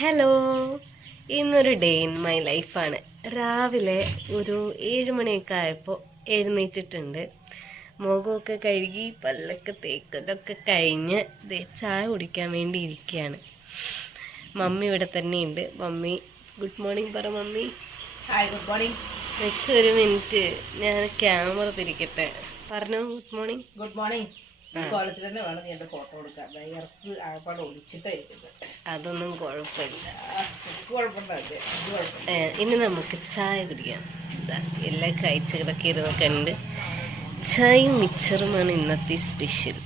Hello, ഇന്നൊരു day in my ലൈഫാണ്. രാവിലെ ഒരു 7 മണിയൊക്കെ ആയപ്പോൾ എഴുന്നേറ്റിട്ടുണ്ട്. മുഖമൊക്കെ കഴുകി പല്ലൊക്കെ തേക്കലൊക്കെ കഴിഞ്ഞ് ചായ കുടിക്കാൻ വേണ്ടി ഇരിക്കുകയാണ്. മമ്മി ഇവിടെ തന്നെയുണ്ട്. മമ്മി ഗുഡ് മോർണിംഗ് പറ മമ്മി. Hi, good morning. എനിക്ക് ഒരു മിനിറ്റ്, ഞാൻ ക്യാമറ തിരിക്കട്ടെ. പറഞ്ഞോ. Good morning. Good morning. ഈ കോലത്തിൽ തന്നെ വേണം നീ എന്റെ ഫോട്ടോ കൊടുക്കാൻ. വയർക്ക് ആകപ്പാട് ഒളിച്ചിട്ടായിരിക്കുന്നത്. അതൊന്നും കുഴപ്പമില്ല, കുഴപ്പമില്ല. ഇനി നമുക്ക് ചായ കുടിക്കാം. എല്ലാ കാഴ്ചകളൊക്കെ ഇരുന്ന് കണ്ട് ചായയും മിച്ചറുമാണ് ഇന്നത്തെ സ്പെഷ്യൽ.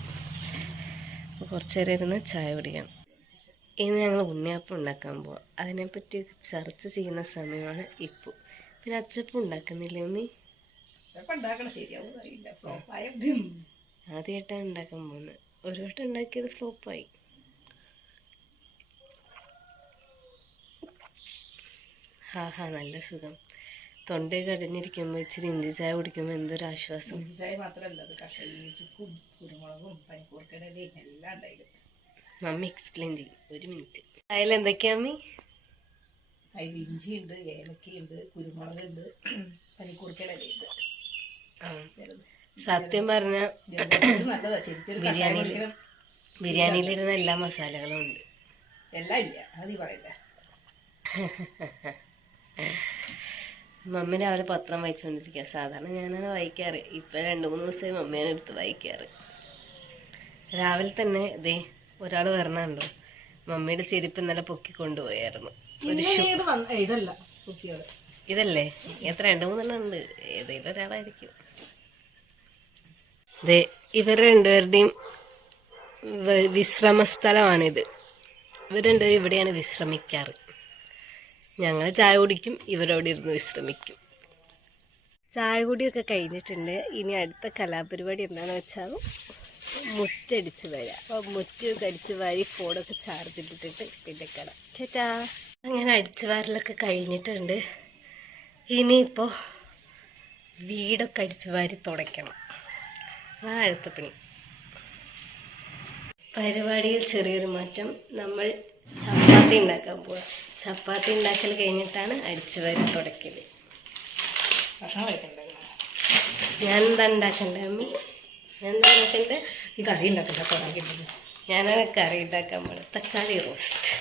അപ്പോൾ കുറച്ച് നേരം ഇരുന്ന് ചായ കുടിക്കാം. ഇന്ന് ഞങ്ങൾ ഉണ്ണിയപ്പം ഉണ്ടാക്കാൻ പോവാം. അതിനെപ്പറ്റി ചർച്ച ചെയ്യുന്ന സമയമാണ് ഇപ്പോൾ. പിന്നെ അച്ചപ്പം ഉണ്ടാക്കുന്നില്ലേ ഉണ്ണി? ആദ്യമായിട്ടാണ് ഉണ്ടാക്കാൻ പോകുന്നത്. ഒരു വട്ടം ഉണ്ടാക്കിയത് ഫ്ലോപ്പായി. ഹാ, നല്ല സുഖം. തൊണ്ടയൊക്കെ അടിഞ്ഞിരിക്കുമ്പോൾ ഇച്ചിരി ഇഞ്ചി ചായ കുടിക്കുമ്പോൾ എന്തൊരു ആശ്വാസം. ഇഞ്ചി ചായ മാത്രമല്ല, അത് ചുക്കും കുരുമുളകും പനിക്കൂർക്കടലയും എല്ലാം ഉണ്ടായിരുന്നു. മമ്മി എക്സ്പ്ലെയിൻ ചെയ്യും. ഒരു മിനിറ്റ്. അതിലെന്തൊക്കെയാ മമ്മി? അതിൽ ഇഞ്ചിയുണ്ട്, ഏലക്കയുണ്ട്, കുരുമുളകുണ്ട്, പനിക്കൂർക്കടലയുണ്ട്. സത്യം പറഞ്ഞ നല്ലതാ ശരിക്കും. ബിരിയാണിയിലിരുന്ന എല്ലാ മസാലകളും ഉണ്ട്. എല്ലാം ഇല്ല, അത് പറയില്ല. മമ്മി രാവിലെ പത്രം വായിച്ചുകൊണ്ടിരിക്കുക. സാധാരണ ഞാനാണ് വായിക്കാറ്. ഇപ്പം 2-3 ദിവസമായി മമ്മിയാണ് എടുത്ത് വായിക്കാറ്. രാവിലെ തന്നെ ഇതേ ഒരാൾ വരണുണ്ടോ. മമ്മിയുടെ ചെരുപ്പ് ഇന്നലെ പൊക്കി കൊണ്ടുപോയായിരുന്നു. ഇതല്ലേ? എത്ര 2-3 ഉണ്ട്. ഏതെങ്കിലും ഒരാളായിരിക്കും. അതെ, ഇവർ രണ്ടുപേരുടെയും വിശ്രമ സ്ഥലമാണിത്. ഇവർ രണ്ടുപേരും ഇവിടെയാണ് വിശ്രമിക്കാറ്. ഞങ്ങൾ ചായ കുടിക്കും, ഇവരോട് ഇരുന്ന് വിശ്രമിക്കും. ചായ കുടിയൊക്കെ കഴിഞ്ഞിട്ടുണ്ട്. ഇനി അടുത്ത കലാപരിപാടി എന്താണെന്ന് വെച്ചാൽ മുറ്റടിച്ച് വരാം. അപ്പോൾ മുറ്റൊക്കെ അടിച്ച് വാരി ഫോണൊക്കെ ചാർജ് ഇട്ടിട്ട് പിന്നെ കാണാം. ചേട്ടാ, അങ്ങനെ അടിച്ചു വാരലൊക്കെ കഴിഞ്ഞിട്ടുണ്ട്. ഇനിയിപ്പോൾ വീടൊക്കെ അടിച്ചു വാരി തുടയ്ക്കണം. അതാണ് അടുത്ത പണി. പരിപാടിയിൽ ചെറിയൊരു മാറ്റം. നമ്മൾ ചപ്പാത്തി ഉണ്ടാക്കാൻ പോവാം. ചപ്പാത്തി ഉണ്ടാക്കൽ കഴിഞ്ഞിട്ടാണ് അടിച്ചു വാരി തുടയ്ക്കൽ. ഭക്ഷണം കഴിക്കണ്ടേ? ഞാനെന്താ ഉണ്ടാക്കണ്ടേ അമ്മി? ഞാനെന്താ ഉണ്ടാക്കണ്ടേ? ഈ കറി ഉണ്ടാക്കണ്ട. ഞാനത് കറി ഉണ്ടാക്കാൻ പോകണം. തക്കാളി റോസ്റ്റ്.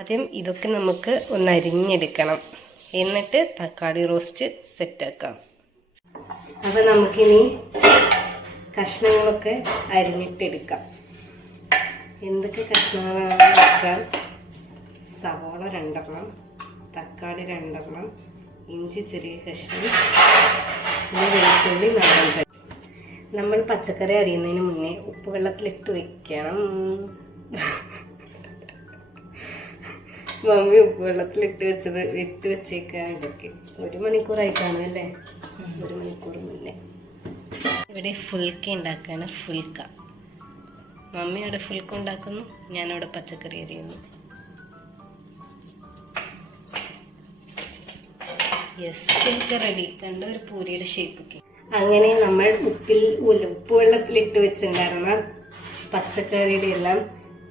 ആദ്യം ഇതൊക്കെ നമുക്ക് ഒന്ന് അരിഞ്ഞെടുക്കണം. എന്നിട്ട് തക്കാളി റോസ്റ്റ് സെറ്റാക്കാം. അപ്പം നമുക്കിനി കഷ്ണങ്ങളൊക്കെ അരിഞ്ഞിട്ടെടുക്കാം. എന്തൊക്കെ കഷ്ണങ്ങളാണെന്ന് വെച്ചാൽ സവോള 2 തക്കാളി 2, ഇഞ്ചി ചെറിയ കഷ്ണം, പിന്നെ വെളുത്തുള്ളി 4. നമ്മൾ പച്ചക്കറി അരിയുന്നതിന് മുന്നേ ഉപ്പ് വെള്ളത്തിലിട്ട് വെക്കണം. മമ്മി ഉപ്പ് വെള്ളത്തിലിട്ട് വെച്ചേക്കാം. ഇതൊക്കെ 1 മണിക്കൂറായി കാണും അല്ലേ? 1 മണിക്കൂർ മുന്നേ. ഇവിടെ ഫുൽക്ക ഉണ്ടാക്കാണ്. ഫുൽക്ക മമ്മി അവിടെ ഫുൽക്ക ഉണ്ടാക്കുന്നു, ഞാനവിടെ പച്ചക്കറി അരിയുന്നു. Yes, phulka ready. കണ്ട ഒരു പൂരിയുടെ ഷേപ്പൊക്കെ. അങ്ങനെ നമ്മൾ ഉപ്പ് വെള്ളത്തിലിട്ട് വെച്ചിട്ടുണ്ടായിരുന്ന പച്ചക്കറിയുടെ എല്ലാം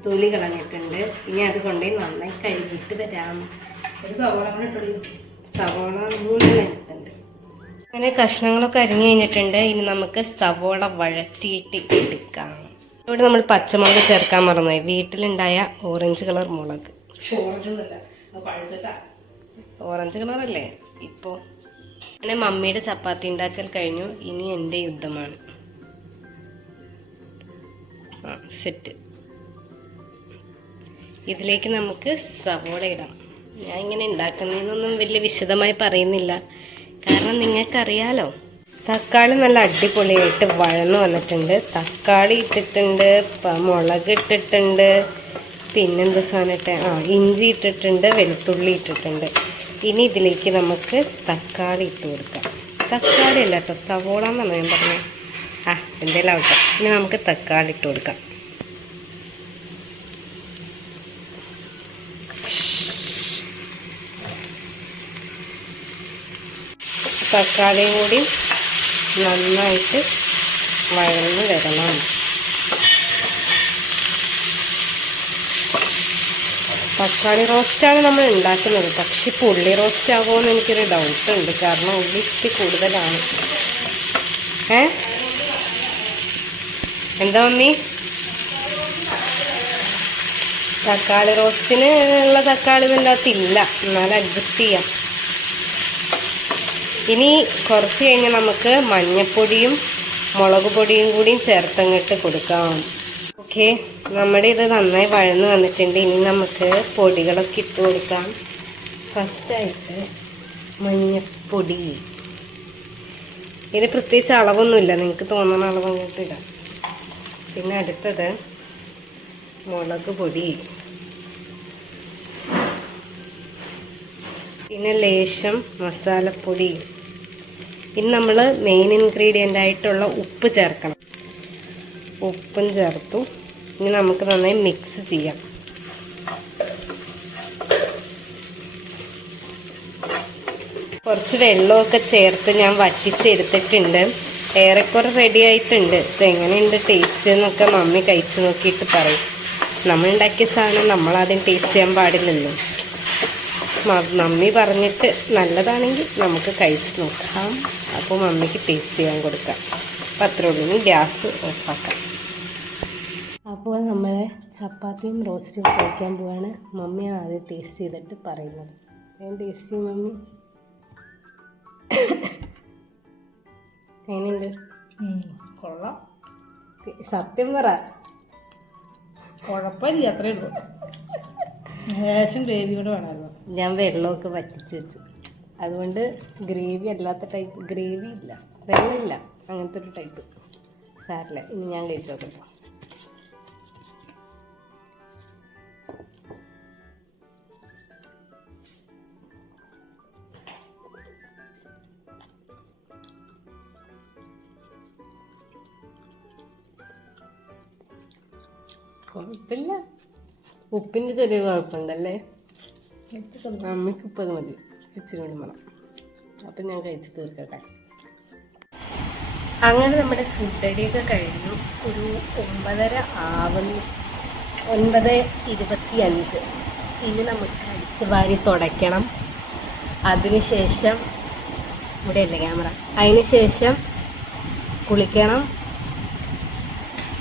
തൊലി കളഞ്ഞിട്ടുണ്ട്. ഇനി അത് കൊണ്ടുപോയി നന്നായി കഴുകിയിട്ട് വരാം. സവോള 3 ഇട്ടുണ്ട്. അങ്ങനെ കഷ്ണങ്ങളൊക്കെ അരിഞ്ഞു കഴിഞ്ഞിട്ടുണ്ട്. ഇനി നമുക്ക് സവോള വഴറ്റിയിട്ട് എടുക്കാം. ഇവിടെ നമ്മൾ പച്ചമുളക് ചേർക്കാൻ മറന്നുപോയി. വീട്ടിലുണ്ടായ ഓറഞ്ച് കളർ മുളക്. ഓറഞ്ച് കളറല്ലേ ഇപ്പോൾ? അങ്ങനെ മമ്മിയുടെ ചപ്പാത്തി ഉണ്ടാക്കൽ കഴിഞ്ഞു. ഇനി എൻ്റെ യുദ്ധമാണ്. സെറ്റ്. ഇതിലേക്ക് നമുക്ക് സവോള ഇടാം. ഞാൻ ഇങ്ങനെ ഉണ്ടാക്കുന്നതിനൊന്നും വലിയ വിശദമായി പറയുന്നില്ല, കാരണം നിങ്ങൾക്കറിയാലോ. തക്കാളി നല്ല അടിപൊളിയായിട്ട് വഴന്നു വന്നിട്ടുണ്ട്. തക്കാളി ഇട്ടിട്ടുണ്ട്, മുളക് ഇട്ടിട്ടുണ്ട്, പിന്നെന്താ സാധനം ഇട്ടേ? ഇഞ്ചി ഇട്ടിട്ടുണ്ട്, വെളുത്തുള്ളി ഇട്ടിട്ടുണ്ട്. ഇനി ഇതിലേക്ക് നമുക്ക് തക്കാളി ഇട്ട് കൊടുക്കാം. തക്കാളി അല്ല കേട്ടോ, സവോള എന്നാണ് ഞാൻ പറഞ്ഞത്. എന്തെങ്കിലും ആവട്ടെ. ഇനി നമുക്ക് തക്കാളി ഇട്ട് കൊടുക്കാം. തക്കാളിയും കൂടി നന്നായിട്ട് വഴന്ന് വരണം. തക്കാളി റോസ്റ്റാണ് നമ്മൾ ഉണ്ടാക്കുന്നത്. പക്ഷെ ഇപ്പോൾ ഉള്ളി റോസ്റ്റ് ആകുമോ എന്ന് എനിക്കൊരു ഡൗട്ടുണ്ട്. കാരണം ഉള്ളി ഇത്തിരി കൂടുതലാണ്. എന്താ മമ്മി? തക്കാളി റോസ്റ്റിന് ഉള്ള തക്കാളി ഇതിൻ്റെ അകത്തില്ല, എന്നാലും അഡ്ജസ്റ്റ് ചെയ്യാം. ഇനി കുറച്ച് കഴിഞ്ഞ് നമുക്ക് മഞ്ഞപ്പൊടിയും മുളക് പൊടിയും കൂടിയും ചേർത്തങ്ങിട്ട് കൊടുക്കാം. ഓക്കെ, നമ്മുടെ ഇത് നന്നായി വഴന്ന് വന്നിട്ടുണ്ട്. ഇനി നമുക്ക് പൊടികളൊക്കെ ഇട്ട് കൊടുക്കാം. ഫസ്റ്റായിട്ട് മഞ്ഞപ്പൊടി. ഇതിന് പ്രത്യേകിച്ച് അളവൊന്നുമില്ല, നിങ്ങൾക്ക് തോന്നുന്ന അളവ് അങ്ങോട്ട് ഇടാം. പിന്നെ അടുത്തത് മുളക് പൊടി, പിന്നെ ലേശം മസാലപ്പൊടി. ഇനി നമ്മൾ മെയിൻ ഇൻഗ്രീഡിയൻ്റ് ആയിട്ടുള്ള ഉപ്പ് ചേർക്കണം. ഉപ്പും ചേർത്തു. ഇനി നമുക്ക് നന്നായി മിക്സ് ചെയ്യാം. കുറച്ച് വെള്ളമൊക്കെ ചേർത്ത് ഞാൻ വറ്റിച്ചെടുത്തിട്ടുണ്ട്. ഏറെക്കുറെ റെഡി ആയിട്ടുണ്ട്. ഇത് എങ്ങനെയുണ്ട് ടേസ്റ്റ് എന്നൊക്കെ മമ്മി കഴിച്ച് നോക്കിയിട്ട് പറയും. നമ്മളുണ്ടാക്കിയ സാധനം നമ്മളാദ്യം ടേസ്റ്റ് ചെയ്യാൻ പാടില്ലല്ലോ. മമ്മി പറഞ്ഞിട്ട് നല്ലതാണെങ്കിൽ നമുക്ക് കഴിച്ച് നോക്കാം. അപ്പോൾ മമ്മിക്ക് ടേസ്റ്റ് ചെയ്യാൻ കൊടുക്കാം. അപ്പം അത്രേ ഉള്ളൂ. ഇനി ഗ്യാസ് ഓഫാക്കാം. അപ്പോൾ നമ്മൾ ചപ്പാത്തിയും റോസ്റ്റും കഴിക്കാൻ പോവാണ്. മമ്മിയാണ് ആദ്യം ടേസ്റ്റ് ചെയ്തിട്ട് പറയുന്നത്. ഞാൻ ടേസ്റ്റ് ചെയ്യും മമ്മി. എങ്ങനെയുണ്ട്? കൊള്ളാം. സത്യം പറ. കുഴപ്പമില്ല, അത്രേ ഉള്ളൂ. ലേശം ഗ്രേവി കൂടെ വേണമായിരുന്നു. ഞാൻ വെള്ളമൊക്കെ വറ്റിച്ച് വെച്ചു. അതുകൊണ്ട് ഗ്രേവി അല്ലാത്ത ടൈപ്പ്, ഗ്രേവി ഇല്ല, വെള്ളമില്ല, അങ്ങനത്തെ ഒരു ടൈപ്പ്. സാരില്ല. ഇനി ഞാൻ കഴിച്ചു നോക്കട്ടോ. കുഴപ്പമില്ല. ഉപ്പിൻ്റെ ചെറിയ കുഴപ്പമുണ്ടല്ലേ? അമ്മയ്ക്ക് ഉപ്പത് മതി, ഇച്ചിരി കൂടി വേണം. അപ്പം ഞാൻ കഴിച്ച് തീർക്കട്ടെ. അങ്ങനെ നമ്മുടെ ഫുഡ് അടിയൊക്കെ കഴിഞ്ഞു. ഒരു 9:30 ആവുന്നു, 9:25. ഇനി നമുക്ക് അടിച്ച് വാരി തുടയ്ക്കണം. അതിനുശേഷം ഇവിടെയല്ലേ ക്യാമറ, അതിനുശേഷം കുളിക്കണം.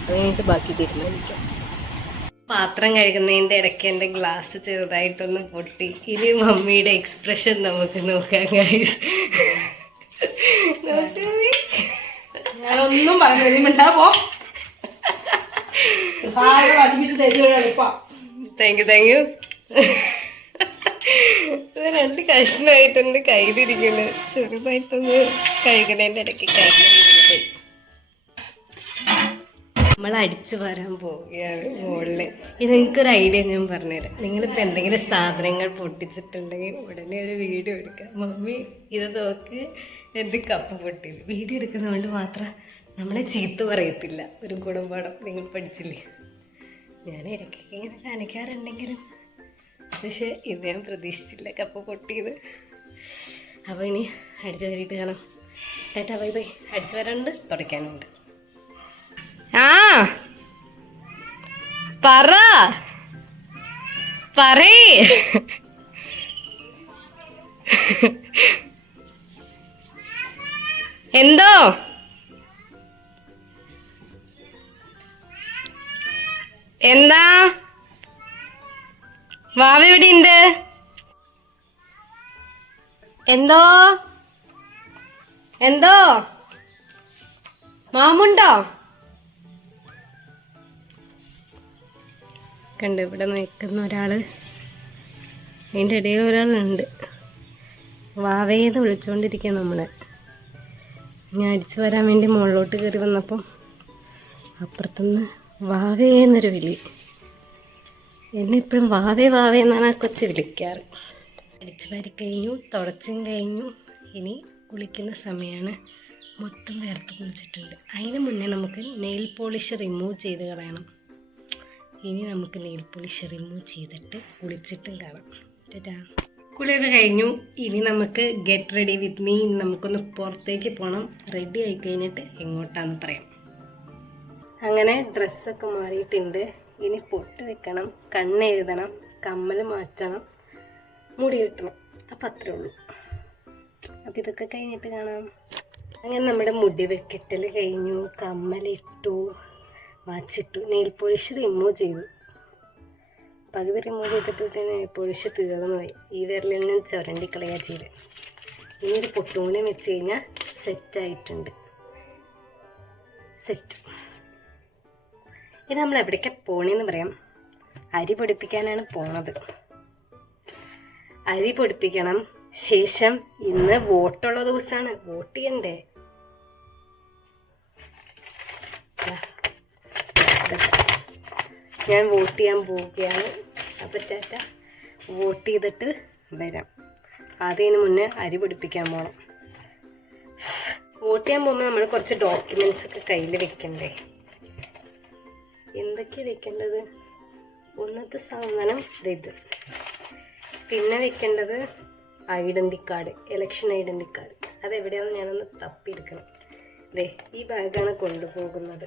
അത് കഴിഞ്ഞിട്ട് ബാക്കി തീരുമാനിക്കാം. പാത്രം കഴുകുന്നതിൻ്റെ ഇടയ്ക്ക് എൻ്റെ ഗ്ലാസ് ചെറുതായിട്ടൊന്ന് പൊട്ടി. ഇനി മമ്മിയുടെ എക്സ്പ്രഷൻ നമുക്ക് നോക്കാം ഗൈസ്. ഞാനൊന്നും പറഞ്ഞു. Thank you. രണ്ട് കഷ്ണമായിട്ടുണ്ട് കയ്യിലിരിക്കുന്നത്. ചെറുതായിട്ടൊന്ന് കഴുകുന്നതിൻ്റെ ഇടയ്ക്ക് കഴുകുന്നത്. നമ്മൾ അടിച്ചു വരാൻ പോവുകയാണ് മുകളിൽ. ഇത് നിങ്ങൾക്കൊരു ഐഡിയ ഞാൻ പറഞ്ഞുതരാം. നിങ്ങളിപ്പോൾ എന്തെങ്കിലും സാധനങ്ങൾ പൊട്ടിച്ചിട്ടുണ്ടെങ്കിൽ ഉടനെ ഒരു വീഡിയോ എടുക്കുക. മമ്മി ഇത് നോക്ക്, എൻ്റെ കപ്പ് പൊട്ടിയത്. വീഡിയോ എടുക്കുന്നതുകൊണ്ട് മാത്രം നമ്മളെ ചീത്ത പറയത്തില്ല. ഒരു കുടുംബം നിങ്ങൾ പഠിച്ചില്ലേ? ഞാൻ ഇടയ്ക്കൊക്കെ ഇങ്ങനെ കാണിക്കാറുണ്ടെങ്കിലും പക്ഷേ ഇത് ഞാൻ പ്രതീക്ഷിച്ചില്ല, കപ്പ് പൊട്ടിയത്. അപ്പോൾ ഇനി അടിച്ചു വരിയിട്ട് കാണാം. Tata bye bye. അടിച്ചു വരാനുണ്ട്, തുടയ്ക്കാനുണ്ട്. പറയ്. എന്തോ എന്താ വാവ എവിടെ ഉണ്ട്? എന്തോ മാമുണ്ടോ? കണ്ട് ഇവിടെ നിൽക്കുന്ന ഒരാള്, അതിൻ്റെ ഇടയിൽ ഒരാളുണ്ട്. വാവേന്ന് വിളിച്ചുകൊണ്ടിരിക്കുക നമ്മളെ. ഞാൻ അടിച്ചു വരാൻ വേണ്ടി മുകളിലോട്ട് കയറി വന്നപ്പം അപ്പുറത്തുനിന്ന് വാവേന്നൊരു വിളി. എന്നെ ഇപ്പോഴും വാവേ എന്നാണ് ആ കൊച്ച് വിളിക്കാറ്. അടിച്ചു വാരി കഴിഞ്ഞു, തുടച്ചും കഴിഞ്ഞു. ഇനി കുളിക്കുന്ന സമയമാണ്. മൊത്തം വേർത്ത് കുളിച്ചിട്ടുണ്ട്. അതിന് മുന്നേ നമുക്ക് നെയിൽ പോളിഷ് റിമൂവ് ചെയ്ത് കളയണം. ഇനി നമുക്ക് നെയിൽ പോളിഷ് റിമൂവ് ചെയ്തിട്ട് കുളിച്ചിട്ടും കാണാം. കുളിയൊക്കെ കഴിഞ്ഞു. ഇനി നമുക്ക് ഗെറ്റ് റെഡി വിത്ത് മീ. നമുക്കൊന്ന് പുറത്തേക്ക് പോകണം. റെഡി ആയി കഴിഞ്ഞിട്ട് എങ്ങോട്ടാന്ന് പറയാം. അങ്ങനെ ഡ്രസ്സൊക്കെ മാറിയിട്ടുണ്ട്. ഇനി പൊട്ട് വെക്കണം, കണ്ണെഴുതണം, കമ്മൽ മാറ്റണം, മുടി കെട്ടണം. അപ്പം അത്രേ ഉള്ളൂ. അപ്പം ഇതൊക്കെ കഴിഞ്ഞിട്ട് കാണാം. അങ്ങനെ നമ്മുടെ മുടി വെക്കെട്ടൽ കഴിഞ്ഞു, കമ്മലിട്ടു, വാച്ചിട്ടു, നെയിൽ പോളിഷ് റിമൂവ് ചെയ്തു. പകുതി റിമൂവ് ചെയ്തപ്പോഴത്തേന് നെയിൽ പോളിഷ് തീർന്നു പോയി. ഈ വിരലിൽ നിന്ന് ചുരണ്ടിക്കളയാ ചെയ്ത്. ഇനി ഒരു പൊട്ടുകൂടി വെച്ച് കഴിഞ്ഞാൽ സെറ്റായിട്ടുണ്ട്. സെറ്റ്. ഇത് നമ്മൾ എവിടേക്കാണ് പോണെന്ന് പറയാം. അരി പൊടിപ്പിക്കാനാണ് പോണത്. അരി പൊടിപ്പിക്കണം. ശേഷം ഇന്ന് വോട്ടുള്ള ദിവസമാണ്, വോട്ട് ചെയ്യണ്ടേ. ഞാൻ വോട്ട് ചെയ്യാൻ പോവുകയാണ്. അപ്പം ടാറ്റ. വോട്ട് ചെയ്തിട്ട് വരാം. അതിന് മുന്നേ അരി പൊടിപ്പിക്കാൻ പോകണം. വോട്ട് ചെയ്യാൻ പോകുമ്പോൾ നമ്മൾ കുറച്ച് ഡോക്യുമെന്റ്സ് ഒക്കെ കയ്യിൽ വെക്കണ്ടേ. എന്തൊക്കെയാണ് വെക്കേണ്ടത്? ഒന്നത്തെ സാധനം ഇത്. പിന്നെ വെക്കേണ്ടത് identity card, election identity card. അതെവിടെയാണെന്ന് ഞാനൊന്ന് തപ്പിയെടുക്കണം. ദേ ഈ ബാഗാണ് കൊണ്ടുപോകുന്നത്.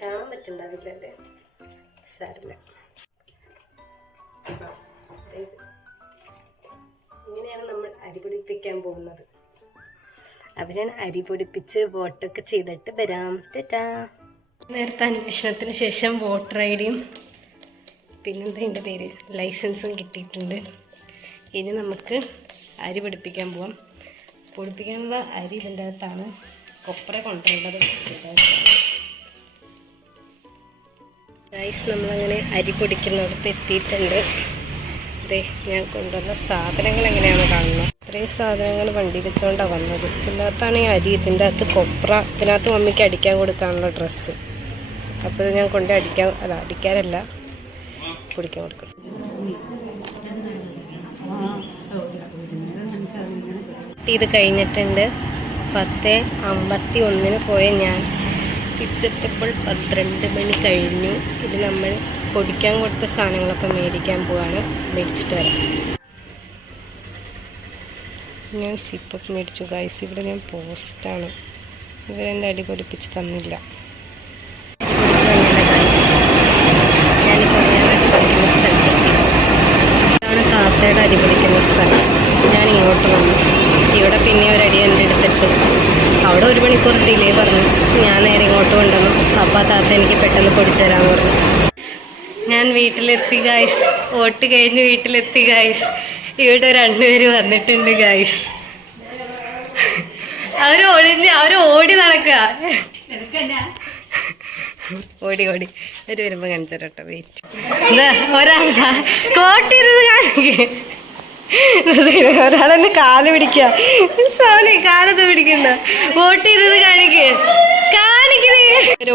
കാണാൻ പറ്റുന്നുണ്ടാവില്ല അല്ലേ? സാരില്ല. ഇങ്ങനെയാണ് നമ്മൾ അരി പൊടിപ്പിക്കാൻ പോകുന്നത്. അപ്പം ഞാൻ അരി പൊടിപ്പിച്ച് വോട്ടൊക്കെ ചെയ്തിട്ട് വരാം. ടാറ്റാ. നേരത്തെ അന്വേഷണത്തിന് ശേഷം വോട്ടർ ഐ ഡിയും പിന്നെന്താ ഇതിൻ്റെ പേര്, ലൈസൻസും കിട്ടിയിട്ടുണ്ട്. ഇനി നമുക്ക് അരി പൊടിപ്പിക്കാൻ പോവാം. പൊടിപ്പിക്കാനുള്ള അരി ഇതിൻ്റെ അകത്താണ്. കൊപ്ര കൊണ്ടുവരേണ്ടത് ഗൈസ്. നമ്മളങ്ങനെ അരി പൊടിക്കുന്നിടത്ത് എത്തിയിട്ടുണ്ട്. അതെ, ഞാൻ കൊണ്ടുവന്ന സാധനങ്ങൾ എങ്ങനെയാണ് കാണുന്നത്. ഇത്രയും സാധനങ്ങൾ വണ്ടി വെച്ചുകൊണ്ടാണ് വന്നത്. ഇതിനകത്താണ് ഈ അരി, ഇതിൻ്റെ അകത്ത് കൊപ്ര, ഇതിനകത്ത് മമ്മിക്ക് അടിക്കാൻ കൊടുക്കാനുള്ള ഡ്രസ്സ്. അപ്പോൾ ഞാൻ കൊണ്ട് അടിക്കാനല്ല, പൊടിക്കാൻ കൊടുക്കും. ഇത് കഴിഞ്ഞിട്ടുണ്ട്. 10:51 പോയ ഞാൻ തിരിച്ചെത്തിയപ്പോൾ 12 മണി കഴിഞ്ഞു. ഇത് നമ്മൾ പൊടിക്കാൻ കൊടുത്ത സാധനങ്ങളൊക്കെ മേടിക്കാൻ പോവാണ്. മേടിച്ചിട്ട് വരാം. ഞാൻ സിപ്പൊക്കെ മേടിച്ചു ഗൈസ്. ഇവിടെ ഞാൻ പോസ്റ്റാണ്. ഇവരെൻ്റെ അടി പൊടിപ്പിച്ച് തന്നില്ല. ഞാനിപ്പോൾ അടി പൊടിക്കുന്ന സ്ഥലത്തെത്തി. ഇതാണ് താത്തയുടെ അടി പൊടിക്കുന്ന സ്ഥലം. ഞാൻ ഇങ്ങോട്ട് വന്നു. ഇവിടെ പിന്നെ ഒരടി എൻ്റെ എടുത്തിട്ട് അവിടെ 1 മണിക്കൂർ ഡിലേ പറഞ്ഞു. ഞാൻ നേരെ ഇങ്ങോട്ട് കൊണ്ടുവന്നു. അപ്പോൾ താത്ത എനിക്ക് പെട്ടെന്ന് പൊടിച്ചു തരാമെന്ന് പറഞ്ഞു. ഞാൻ വീട്ടിലെത്തി ഗൈസ്. വോട്ട് കഴിഞ്ഞ് വീട്ടിലെത്തി ഗൈസ്. ഇവിടെ 2 പേര് വന്നിട്ടുണ്ട് ഗൈസ്. അവർ ഓടി നടക്കുക. ഓടി ഒരു വരുമ്പോ കാണിച്ചോട്ടോ. വെയിറ്റ്. ഒരാളാ കോട്ടിരുന്ന് കാണിക്കേ. ഒരാളെന്നെ കാല് പിടിക്ക. സോനി കാലത്ത് പിടിക്കണ്ട. വോട്ട് ചെയ്തത് കാണിക്കേ.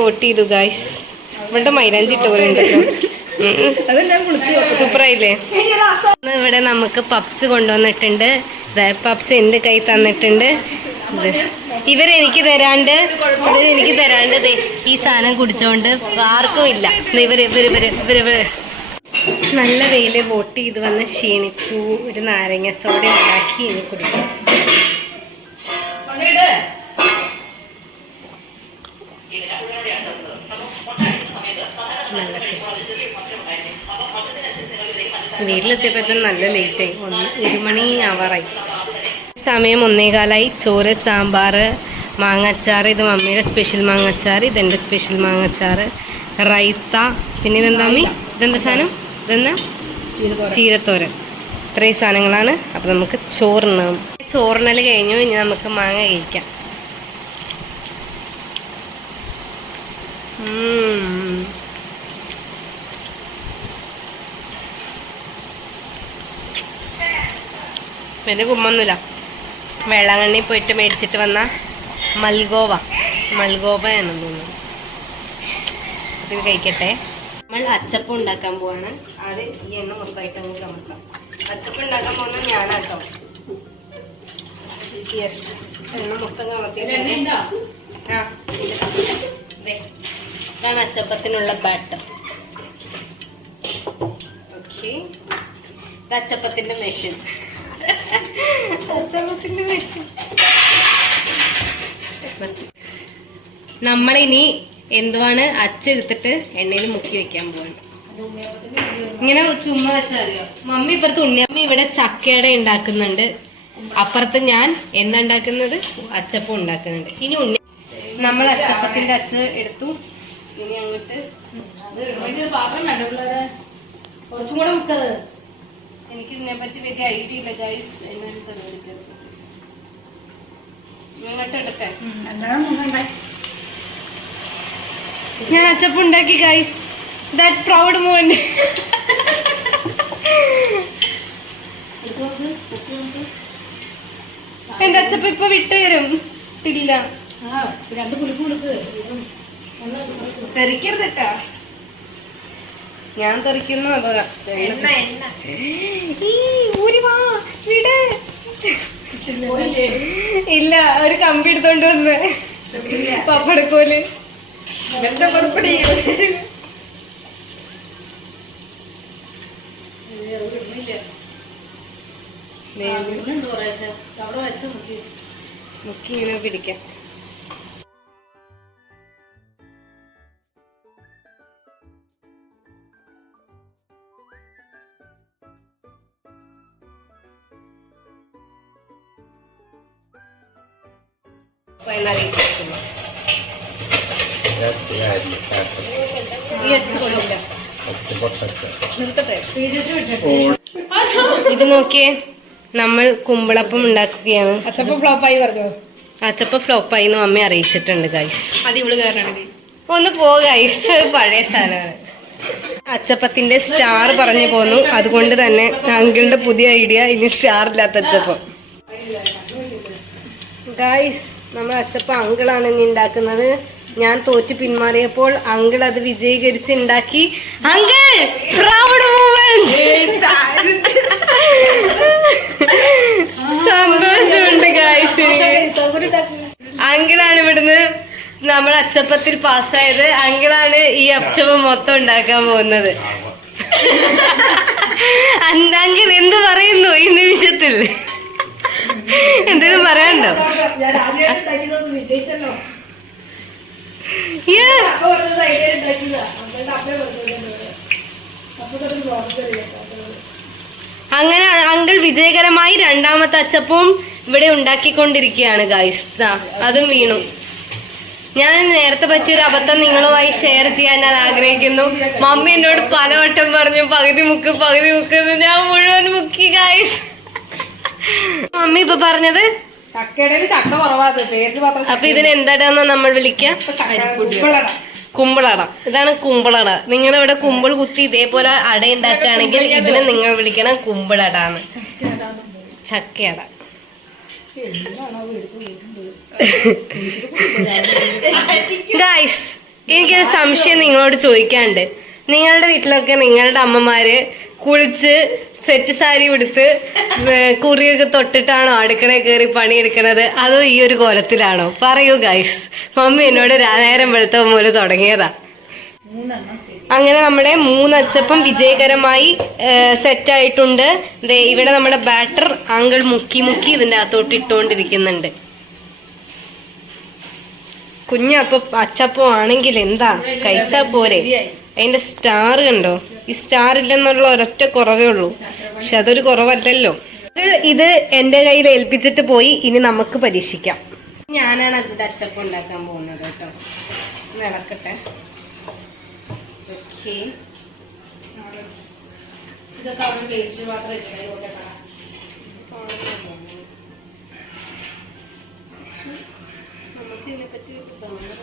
വോട്ട് ചെയ്തു ഗൈസ്. ഇവിടെ മൈലാഞ്ചി ഇട്ട പോലെ ഉണ്ടല്ലോ. സൂപ്പറായില്ലേ? ഇവിടെ നമുക്ക് പപ്സ് കൊണ്ടുവന്നിട്ടുണ്ട്. പപ്സ് എന്റെ കൈ തന്നിട്ടുണ്ട്. ഇവരെനിക്ക് തരാണ്ട് ഈ സാധനം കുടിച്ചോണ്ട് ആർക്കും ഇല്ല. ഇവര് നല്ല വെയില്. വോട്ട് ചെയ്ത് വന്ന് ക്ഷീണിച്ചു. ഒരു നാരങ്ങ സോഡ ഉണ്ടാക്കി ഇനി കുടിക്കാം. വീട്ടിലെത്തിയപ്പോഴത്തേന് നല്ല ലേറ്റായി. 1 മണി ആവാറായി. സമയം 1:15. ചോറ്, സാമ്പാർ, മാങ്ങാച്ചാറ്. ഇത് മമ്മിയുടെ സ്പെഷ്യൽ മാങ്ങാച്ചാറ്, ഇതെൻ്റെ സ്പെഷ്യൽ മാങ്ങാച്ചാറ്, റൈത്ത. പിന്നെ ഇതെന്താ മമ്മി? ഇതെന്താ സാധനം? ഇതെന്താ? ചീരത്തോരൻ. ഇത്രയും സാധനങ്ങളാണ്. അപ്പം നമുക്ക് ചോറിനാം. ചോറിനൽ കഴിഞ്ഞു. ഇനി നമുക്ക് മാങ്ങ കഴിക്കാം. വലിയ കുമ്മൊന്നുമില്ല. വേളാങ്കണ്ണി പോയിട്ട് മേടിച്ചിട്ട് വന്ന മൽഗോവയാണെന്ന് തോന്നുന്നു. ഇത് കഴിക്കട്ടെ. നമ്മൾ അച്ചപ്പം ഉണ്ടാക്കാൻ പോവാണ്. അത് ഈ എണ്ണ മൊത്തമായിട്ട് അങ്ങ് കമക്കാം. അച്ചപ്പം ഉണ്ടാക്കാൻ പോകുന്ന ഞാനാട്ടോ. യെസ്, എണ്ണ മൊത്തം കമത്തിയിട്ടുണ്ട്. ഇതാണ് അച്ചപ്പത്തിനുള്ള ബാറ്റർ. ഓക്കെ, ഇത് അച്ചപ്പത്തിന്റെ മെഷീൻ. നമ്മളിനി എന്തുവാണ് അച്ചെടുത്തിട്ട് എണ്ണയിൽ മുക്കി വെക്കാൻ പോവാണ്. ഇങ്ങനെ ചുമ്മാ വെച്ചാൽ അറിയോ. മമ്മി ഇപ്പുറത്ത് ഉണ്ണിയമ്മ ഇവിടെ ചക്കയുടെ ഉണ്ടാക്കുന്നുണ്ട്. അപ്പുറത്ത് ഞാൻ എന്താ ഉണ്ടാക്കുന്നത്, അച്ചപ്പം ഉണ്ടാക്കുന്നുണ്ട്. ഇനി നമ്മൾ അച്ചപ്പത്തിന്റെ അച്ച് എടുത്തു. ഇനി അങ്ങോട്ട് പാത്രം വേണ്ട പിള്ളേരെ, കുറച്ചും കൂടെ മുക്കത്. എനിക്ക് ഇതിനെ പറ്റി വലിയ ഐഡിയ ഇല്ല ഗൈസ്. ഇങ്ങോട്ട് എടുട്ടെ. ഞാൻ അച്ചപ്പം ഉണ്ടാക്കി ഗൈസ്. That proud moment. എന്റെ അച്ചപ്പം ഇപ്പൊ വിട്ടു തരും. ഇല്ല, 2 കുലുക്ക് തെറിക്കരുതട്ടാ. ഞാൻ തെറിക്കുന്നു. അതോ ഇല്ല, ഒരു കമ്പി എടുത്തോണ്ട് വന്ന് പപ്പടക്കോല് മുക്കി ഇങ്ങനെ പിടിക്കാം. ഇത് നോക്കിയേ, നമ്മൾ കുമ്പളപ്പം ഉണ്ടാക്കുകയാണ്. അച്ചപ്പം ഫ്ലോപ്പായി പറഞ്ഞോ. അച്ചപ്പം ഫ്ലോപ്പായി എന്ന് മമ്മി അറിയിച്ചിട്ടുണ്ട് ഗൈസ്. അത് ഇവള് കാരണമാണ് ഗൈസ്. ഒന്ന് പോ ഗൈസ്, പഴയ സാധനമാണ്. അച്ചപ്പത്തിന്റെ സ്റ്റാർ പറഞ്ഞു പോന്നു. അതുകൊണ്ട് തന്നെ അങ്കിളിന്റെ പുതിയ ഐഡിയ ഇനി സ്റ്റാർ ഇല്ലാത്ത അച്ചപ്പം. ഗൈസ്, നമ്മൾ അച്ചപ്പം അങ്കിളാണ് ഇനി ഉണ്ടാക്കുന്നത്. ഞാൻ തോറ്റ് പിന്മാറിയപ്പോൾ അങ്കിൾ അത് വിജയീകരിച്ച് ഉണ്ടാക്കി. Uncle proud moment. സന്തോഷമുണ്ട് ഗൈസ്. അങ്കിളാണ് ഇവിടുന്ന് നമ്മൾ അച്ചപ്പത്തിൽ പാസ്സായത്. അങ്കിളാണ് ഈ അച്ചപ്പം മൊത്തം ഉണ്ടാക്കാൻ പോകുന്നത്. അങ്കിൾ എന്ത് പറയുന്നു ഈ നിമിഷത്തിൽ? എന്തെങ്കിലും പറയാനുണ്ടോ? അങ്ങനെ അങ്കിൾ വിജയകരമായി 2ാമത്തെ അച്ചപ്പവും ഇവിടെ ഉണ്ടാക്കിക്കൊണ്ടിരിക്കുകയാണ് ഗൈസ്. അതും വീണു. ഞാൻ നേരത്തെ പറ്റിയൊരു അബദ്ധം നിങ്ങളുമായി ഷെയർ ചെയ്യാൻ ഞാൻ ആഗ്രഹിക്കുന്നു. മമ്മി എന്നോട് പലവട്ടം പറഞ്ഞു പകുതി മുക്ക് പകുതി മുക്ക്. ഞാൻ മുഴുവൻ മുക്കി ഗൈസ്. മമ്മി ഇപ്പൊ പറഞ്ഞത് ചക്കയുടെ ചക്ക കുറവാത് പേരിൽ മാത്രം. അപ്പൊ ഇതിന് എന്താടാന്ന് നമ്മൾ വിളിക്കാം? കുമ്പിളട. ഇതാണ് കുമ്പിളട. നിങ്ങളുടെ ഇവിടെ കുമ്പിൾ കുത്തി ഇതേപോലെ അട ഉണ്ടാക്കുകയാണെങ്കിൽ ഇതിനെ നിങ്ങൾ വിളിക്കണം കുമ്പിളടാന്ന്. ചക്കയട. ഗൈസ്, എനിക്കൊരു സംശയം നിങ്ങളോട് ചോദിക്കാണ്ട്. നിങ്ങളുടെ വീട്ടിലൊക്കെ നിങ്ങളുടെ അമ്മമാര് കുളിച്ച് സെറ്റ് സാരി ഉടുത്ത് കുറിയൊക്കെ തൊട്ടിട്ടാണോ അടുക്കളയിൽ കയറി പണിയെടുക്കണത്, അതോ ഈ ഒരു കോലത്തിലാണോ? പറയൂ ഗൈസ്. മമ്മി എന്നോട് നേരം വെളുത്ത പോലെ തുടങ്ങിയതാ. അങ്ങനെ നമ്മുടെ 3 അച്ചപ്പം വിജയകരമായി സെറ്റായിട്ടുണ്ട്. ഇവിടെ നമ്മുടെ ബാറ്റർ അങ്കിൾ മുക്കി മുക്കി ഇതിന്റെ അകത്തോട്ട് ഇട്ടുകൊണ്ടിരിക്കുന്നുണ്ട്. അച്ചപ്പം ആണെങ്കിൽ എന്താ, കഴിച്ചാ പോരെ. അതിന്റെ സ്റ്റാർ കണ്ടോ? ഈ സ്റ്റാർ ഇല്ലെന്നുള്ള ഒരൊറ്റ കുറവേ ഉള്ളൂ. പക്ഷെ അതൊരു കുറവല്ലല്ലോ. ഇത് എന്റെ കയ്യിൽ ഏൽപ്പിച്ചിട്ട് പോയി. ഇനി നമുക്ക് പരീക്ഷിക്കാം. ഞാനാണ് അതിന്റെ അച്ചപ്പം ഉണ്ടാക്കാൻ പോകുന്നത് കേട്ടോ. നടക്കട്ടെ. ഓക്കെ, ഇതൊക്കെ അവിടെ ടേസ്റ്റ് മാത്രമേ നമുക്ക് ഇതിനെ പറ്റി നമുക്കെടുക്കാം.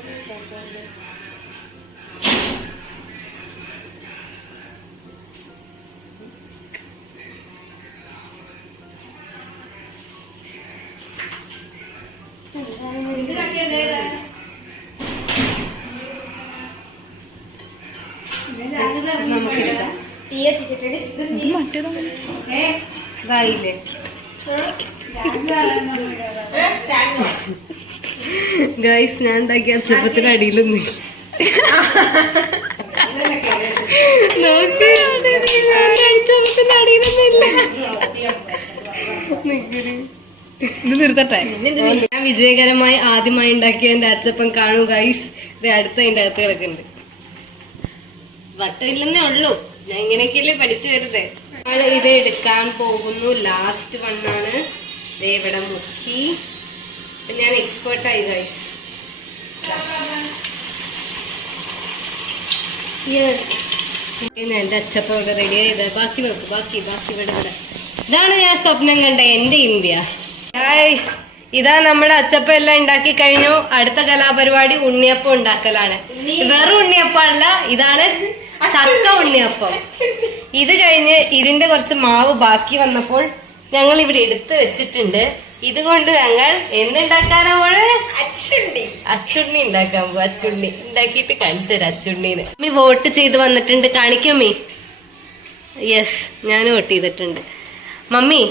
ഇതായില്ലേ? ഗൈസ്, ഞാൻ ഉണ്ടാക്കിയ അച്ചപ്പത്തിന് അടിയിലൊന്നും അച്ചപ്പത്തിന്റെ അടിയിലൊന്നും ഇല്ല. ഇത് നിർത്തട്ടെ. ഞാൻ വിജയകരമായി ആദ്യമായി ഉണ്ടാക്കിയ എന്റെ അച്ചപ്പം കാണൂ ഗൈസ്. ഇത് അടുത്ത അതിന്റെ അകത്ത് കിടക്കുന്നുണ്ട്. വട്ടമില്ലെന്നേ ഉള്ളൂ, ഞാൻ ഇങ്ങനെയൊക്കെയല്ലേ പഠിച്ചു വരുന്നത്. ഇത് എടുക്കാൻ പോകുന്നു. ലാസ്റ്റ് വണ്ണാണ്. ഇവിടെ മുക്കി. ഞാൻ എക്സ്പേർട്ടായി ഗൈസ്. എന്റെ അച്ചപ്പം ഇവിടെ റെഡി ആയത്. ബാക്കി നോക്ക്, ബാക്കി ഇവിടെ. ഇതാണ് ഞാൻ സ്വപ്നം കണ്ട എന്റെ ഇന്ത്യ ഗൈസ്. ഇതാ നമ്മുടെ അച്ചപ്പം എല്ലാം ഉണ്ടാക്കി കഴിഞ്ഞു. അടുത്ത കലാപരിപാടി ഉണ്ണിയപ്പം ഉണ്ടാക്കലാണ്. വെറും ഉണ്ണിയപ്പമല്ല, ഇതാണ് ചക്ക ഉണ്ണിയപ്പം. ഇത് കഴിഞ്ഞ് ഇതിന്റെ കുറച്ച് മാവ് ബാക്കി വന്നപ്പോൾ ഞങ്ങൾ ഇവിടെ എടുത്തു വെച്ചിട്ടുണ്ട്. ഇതുകൊണ്ട് ഞങ്ങൾ എന്തുണ്ടാക്കാനോ അച്ചുണ്ണി ഉണ്ടാക്കാൻ പോകും. അച്ചുണ്ണി ഉണ്ടാക്കിയിട്ട് കാണിച്ചുതരാം. അച്ചുണ്ണീന് മമ്മി വോട്ട് ചെയ്ത് വന്നിട്ടുണ്ട്. കാണിക്കുമ്മി. യെസ്, ഞാൻ വോട്ട് ചെയ്തിട്ടുണ്ട്. മമ്മി,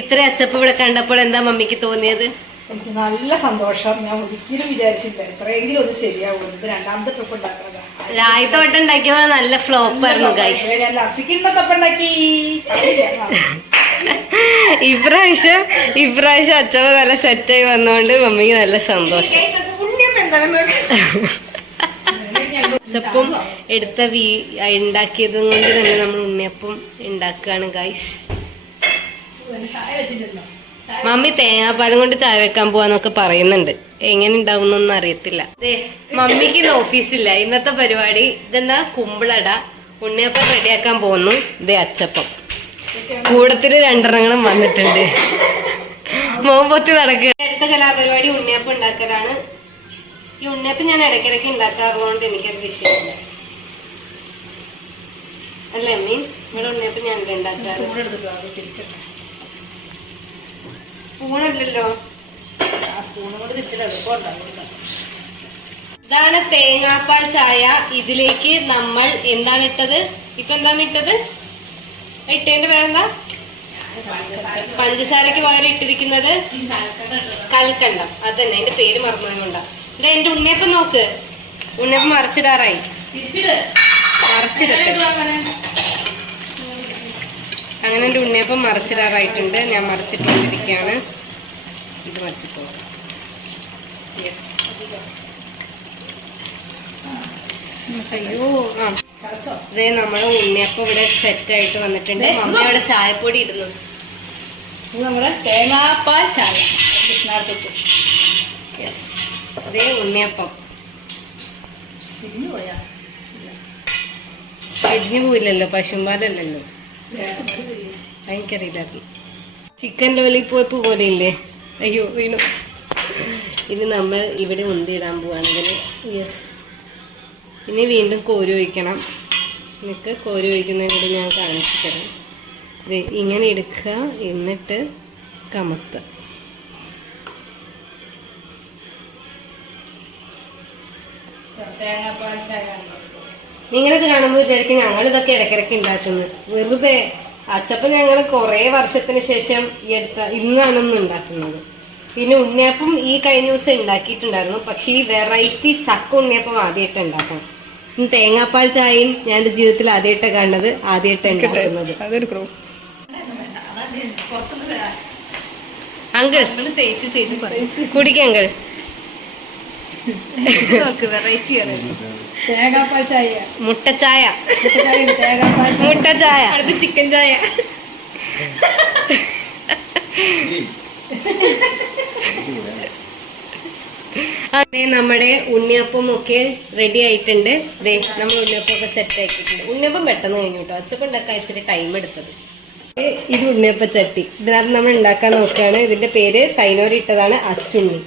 ഇത്ര അച്ചപ്പം ഇവിടെ കണ്ടപ്പോൾ എന്താ മമ്മിക്ക് തോന്നിയത്? എനിക്ക് നല്ല സന്തോഷം. ഞാൻ ഒരിക്കലും വിചാരിച്ചില്ല എത്രയെങ്കിലും ഒന്ന് ശരിയാവും. ഇത് രണ്ടാമത്തെ ട്രിപ്പ് ഉണ്ടാക്കുന്നത്. ആദ്യത്തെ വട്ടം ഉണ്ടാക്കിയപ്പോ നല്ല ഫ്ലോപ്പ് ആയിരുന്നു ഗൈസ്. ഇപ്രാവശ്യം അച്ചപ്പ നല്ല സെറ്റായി വന്നോണ്ട് മമ്മിക്ക് നല്ല സന്തോഷം. അച്ചപ്പം ഉണ്ടാക്കിയത് കൊണ്ട് തന്നെ നമ്മൾ ഉണ്ണിയപ്പം ഉണ്ടാക്കുകയാണ് ഗൈസ്. മമ്മി തേങ്ങാപ്പാലും കൊണ്ട് ചായ വെക്കാൻ പോവാന്നൊക്കെ പറയുന്നുണ്ട്. എങ്ങനെ ഉണ്ടാവുന്നൊന്നും അറിയത്തില്ല. മമ്മിക്ക് ഇന്ന് ഓഫീസില്ല. ഇന്നത്തെ പരിപാടി ഇതെന്താ, കുമ്പിളട. ഉണ്ണിയപ്പം റെഡിയാക്കാൻ പോകുന്നു. ഇതേ അച്ചപ്പം. കൂടത്തില് രണ്ടെണ്ണങ്ങളും വന്നിട്ടുണ്ട്. മോമ്പൊത്തി നടക്കുക. അടുത്ത കലാപരിപാടി ഉണ്ണിയപ്പം ഉണ്ടാക്കലാണ്. ഈ ഉണ്ണിയപ്പം ഞാൻ ഇടയ്ക്കിടയ്ക്ക് ഉണ്ടാക്കാറുകൊണ്ട് എനിക്കത് വിഷയമില്ല. അല്ലേ അമ്മി? ഇവിടെ ഉണ്ണിയപ്പം ഞാൻ ഉണ്ടാക്കാറ്. സ്പൂണല്ലല്ലോ, ഇതാണ് തേങ്ങാപ്പാൽ ചായ. ഇതിലേക്ക് നമ്മൾ എന്താണ് ഇട്ടത്? ഇപ്പൊ എന്താണ് ഇട്ടത്? ഇട്ടതിന്റെ പേരെന്താ? പഞ്ചസാരക്ക് പകരം ഇട്ടിരിക്കുന്നത് കൽക്കണ്ടം. അതന്നെ, അതിന്റെ പേര് മറന്നുകൊണ്ടാ. എന്റെ ഉണ്ണിയപ്പം നോക്ക്, ഉണ്ണിയപ്പം മറിച്ചിടാറായി. മറിച്ചിടട്ടെ. അങ്ങനെ എന്റെ ഉണ്ണിയപ്പം മറിച്ചിടാറായിട്ടുണ്ട്. ഞാൻ മറിച്ചിട്ടുകൊണ്ടിരിക്കുകയാണ്. ഇത് മറിച്ചിട്ടോ. യെസ്. അയ്യോ, ആ ഇതേ നമ്മളെ ഉണ്ണിയപ്പം ഇവിടെ സെറ്റ് ആയിട്ട് വന്നിട്ടുണ്ട്. മമ്മി അവിടെ ചായപ്പൊടി ഇടുന്നു. നമ്മുടെ തേങ്ങാപ്പാൽ ചായ. യെസ്, അതേ ഉണ്ണിയപ്പം. ഇടിഞ്ഞു പോയില്ലല്ലോ, പശുമ്പാലല്ലല്ലോ. എനിക്കറിയില്ല. ചിക്കൻ ലോലിപോപ്പ് പോലെ ഇല്ലേ? അയ്യോ വീണു. ഇനി നമ്മൾ ഇവിടെ ഉന്തിയിടാൻ പോവാണെങ്കിൽ. യെസ്, ഇനി വീണ്ടും കോരി ഒഴിക്കണം. എനിക്ക് കോരി ഒഴിക്കുന്നതിന് കൂടി ഞാൻ കാണിച്ചു തരാം. ഇങ്ങനെ എടുക്കുക, എന്നിട്ട് കമത്തുക. നിങ്ങളിത് കാണുമ്പോൾ വിചാരിക്കും ഞങ്ങൾ ഇതൊക്കെ ഇടയ്ക്കിടയ്ക്ക് ഉണ്ടാക്കുന്നത്. വെറുതെ. അച്ചപ്പം ഞങ്ങൾ കുറെ വർഷത്തിന് ശേഷം ഇന്നാണെന്ന് ഉണ്ടാക്കുന്നത്. പിന്നെ ഉണ്ണിയപ്പം ഈ കഴിഞ്ഞ ദിവസം ഉണ്ടാക്കിയിട്ടുണ്ടായിരുന്നു. പക്ഷെ ഈ വെറൈറ്റി ചക്ക ഉണ്ണിയപ്പം ആദ്യമായിട്ട് ഉണ്ടാക്കണം. തേങ്ങാപ്പാൽ ചായയും ഞാൻ എന്റെ ജീവിതത്തിൽ ആദ്യമായിട്ടാണ് കാണുന്നത്, ആദ്യമായിട്ട് ഉണ്ടാക്കുന്നത്. അങ്കിൾ കുടിക്കങ്കിൾ. വെറൈറ്റിയാണ് തേങ്ങാപ്പാൽ ചായ, മുട്ടച്ചായ, മുട്ടച്ചായ, അടുത്ത് ചിക്കൻ ചായ. അതെ, നമ്മുടെ ഉണ്ണിയപ്പം ഒക്കെ റെഡി ആയിട്ടുണ്ട്. അതെ, നമ്മൾ ഉണ്ണിയപ്പം ഒക്കെ സെറ്റ് ആക്കിയിട്ടുണ്ട്. ഉണ്ണിയപ്പം പെട്ടെന്ന് കഴിഞ്ഞു കേട്ടോ. അച്ചപ്പം ഉണ്ടാക്കാൻ ഇച്ചിരി ടൈം എടുത്തത്. ഇത് ഉണ്ണിയപ്പ ചട്ടി. ഇതിനകത്ത് നമ്മൾ ഉണ്ടാക്കാൻ നോക്കുകയാണ്. ഇതിന്റെ പേര് സൈനോരി ഇട്ടതാണ്, അച്ചുണ്ണി.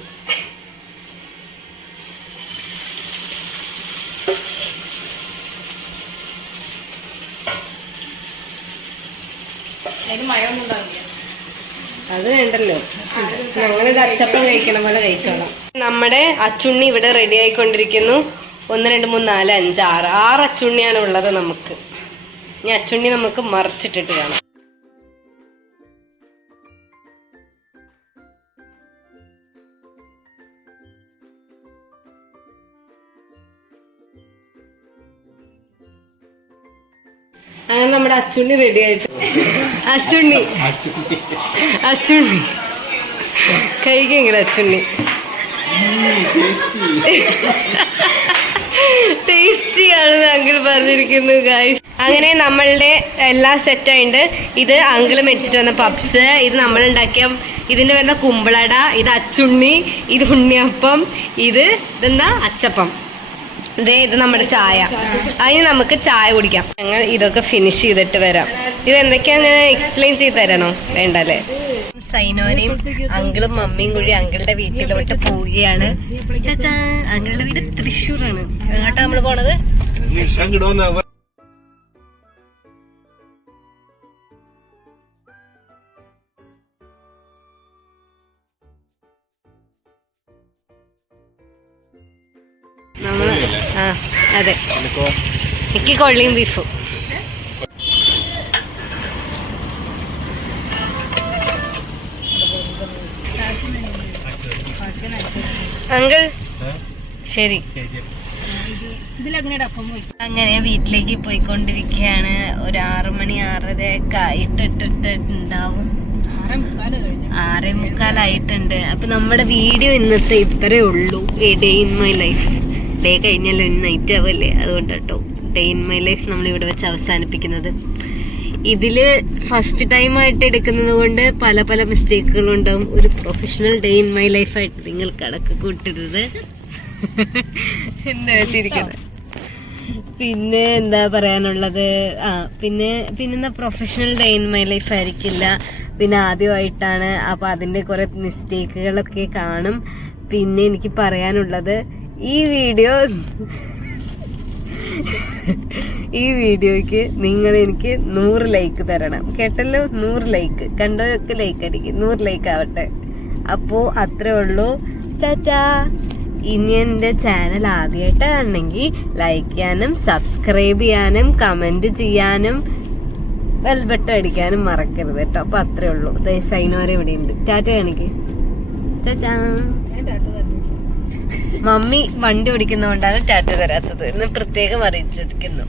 അത് വേണ്ടല്ലോ, ഞങ്ങളിത് അച്ചപ്പം കഴിക്കണ പോലെ കഴിച്ചോളാം. നമ്മുടെ അച്ചുണ്ണി ഇവിടെ റെഡി ആയിക്കൊണ്ടിരിക്കുന്നു. 1 2 3 4 5 6 അച്ചുണ്ണിയാണ് ഉള്ളത് നമുക്ക്. ഇനി അച്ചുണ്ണി നമുക്ക് മറിച്ചിട്ടിട്ട് കാണാം. അങ്ങനെ നമ്മുടെ അച്ചുണ്ണി റെഡി ആയിട്ട്. അച്ചുണ്ണി കഴിക്കെങ്കിലും അച്ചുണ്ണി. ടേസ്റ്റി ആണെന്ന് അങ്കിൾ പറഞ്ഞിരിക്കുന്നു ഗൈസ്. അങ്ങനെ നമ്മളുടെ എല്ലാം സെറ്റായിട്ടുണ്ട്. ഇത് അങ്കിള് മെച്ചിട്ട് വന്ന പപ്സ്, ഇത് നമ്മൾ ഉണ്ടാക്കിയ ഇതിന് വരുന്ന കുമ്പളട, ഇത് അച്ചുണ്ണി, ഇത് ഉണ്ണിയപ്പം, ഇതെന്താ അച്ചപ്പം. ഇത് നമ്മുടെ ചായ. അതിന് നമുക്ക് ചായ കുടിക്കാം. ഞങ്ങൾ ഇതൊക്കെ ഫിനിഷ് ചെയ്തിട്ട് വരാം. ഇത് എന്തൊക്കെയാന്ന് എക്സ്പ്ലെയിൻ ചെയ്ത് തരണോ? വേണ്ടല്ലേ. സൈനോനെയും അങ്കിളും മമ്മിയും കൂടി അങ്കിളുടെ വീട്ടിലോട്ട് പോവുകയാണ്. ചാച്ചാ, അങ്കിളുടെ വീട് തൃശ്ശൂരാണ്. എങ്ങോട്ടാ നമ്മള് പോണത്? നമ്മള് അതെ, എനിക്ക് കൊള്ളിയും ബീഫും. അങ്കിൾ ശരി. അങ്ങനെ വീട്ടിലേക്ക് പോയിക്കൊണ്ടിരിക്കുകയാണ്. ഒരു 6 മണി 6:30 ആയിട്ടിട്ടുണ്ടാവും. 6:45 അപ്പൊ നമ്മുടെ വീഡിയോ ഇന്നത്തെ ഇത്രേ ഉള്ളൂ. Day in my life. Day കഴിഞ്ഞല്ലോ, നൈറ്റ് ആവല്ലേ, അതുകൊണ്ട് കേട്ടോ ഡേ ഇൻ മൈ ലൈഫ് നമ്മളിവിടെ വെച്ച് അവസാനിപ്പിക്കുന്നത്. ഇതില് ഫസ്റ്റ് ടൈം ആയിട്ട് എടുക്കുന്നത് കൊണ്ട് പല പല മിസ്റ്റേക്കുകളുണ്ടാവും. ഒരു പ്രൊഫഷണൽ ഡേ ഇൻ മൈ ലൈഫായിട്ട് നിങ്ങൾ കണക്ക് കൂട്ടരുത്. എന്താ വെച്ചിരിക്കുന്നത്. പിന്നെ എന്താ പറയാനുള്ളത്, പിന്നെ professional day in my life ആയിരിക്കില്ല. പിന്നെ ആദ്യമായിട്ടാണ്, അപ്പൊ അതിന്റെ കുറെ മിസ്റ്റേക്കുകളൊക്കെ കാണും. പിന്നെ എനിക്ക് പറയാനുള്ളത്, ഈ വീഡിയോയ്ക്ക് നിങ്ങൾ എനിക്ക് 100 ലൈക്ക് തരണം കേട്ടല്ലോ. 100 ലൈക്ക്, കണ്ടതൊക്കെ ലൈക്ക് അടിക്കും. 100 ലൈക്ക് ആവട്ടെ. അപ്പോ അത്രേ ഉള്ളൂ. ചാച്ചാ. ഇനി എന്റെ ചാനൽ ആദ്യമായിട്ടാണെങ്കിൽ ലൈക്ക് ചെയ്യാനും സബ്സ്ക്രൈബ് ചെയ്യാനും കമന്റ് ചെയ്യാനും ബെൽ ബട്ടൺ അടിക്കാനും മറക്കരുത് കേട്ടോ. അപ്പൊ അത്രേ ഉള്ളൂ. സൈനോരെ ഇവിടെ ഉണ്ട്. ടാറ്റ കാണിക്ക്. ടാറ്റാ. മമ്മി വണ്ടി ഓടിക്കുന്നതുകൊണ്ടാണ് ടാറ്റ തരാത്തത് എന്ന് പ്രത്യേകം അറിയിച്ചിരിക്കുന്നു.